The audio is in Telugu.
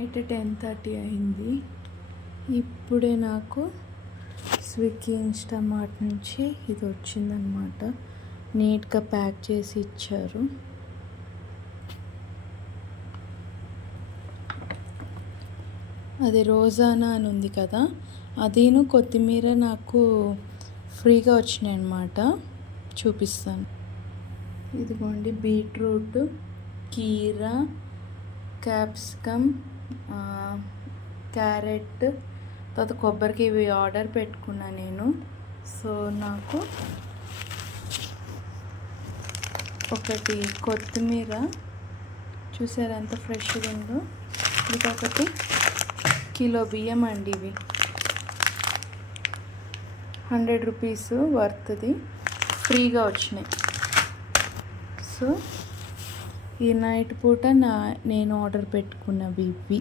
నైట్ 10:30 అయింది. ఇప్పుడే నాకు స్విగ్గీ ఇన్స్టామార్ట్ నుంచి ఇది వచ్చిందనమాట. నీట్గా ప్యాక్ చేసి ఇచ్చారు. అది రోజానా అని ఉంది కదా, అదిను కొత్తిమీర నాకు ఫ్రీగా వచ్చినాయి అన్నమాట. చూపిస్తాను. ఇదిగోండి, బీట్రూట్, కీరా, క్యాప్సికమ్, క్యారెట్, తర్వాత కొబ్బరికి ఇవి ఆర్డర్ పెట్టుకున్నా నేను. సో నాకు ఒకటి కొత్తిమీర చూసారు ఎంత ఫ్రెష్గా ఉందో. ఇంకొకటి కిలో బియ్యం అండి. ఇవి 100 రూపీస్ వర్త్ది ఫ్రీగా వచ్చినాయి. సో ఈ నైట్ పూట నేను ఆర్డర్ పెట్టుకున్నవి ఇవి.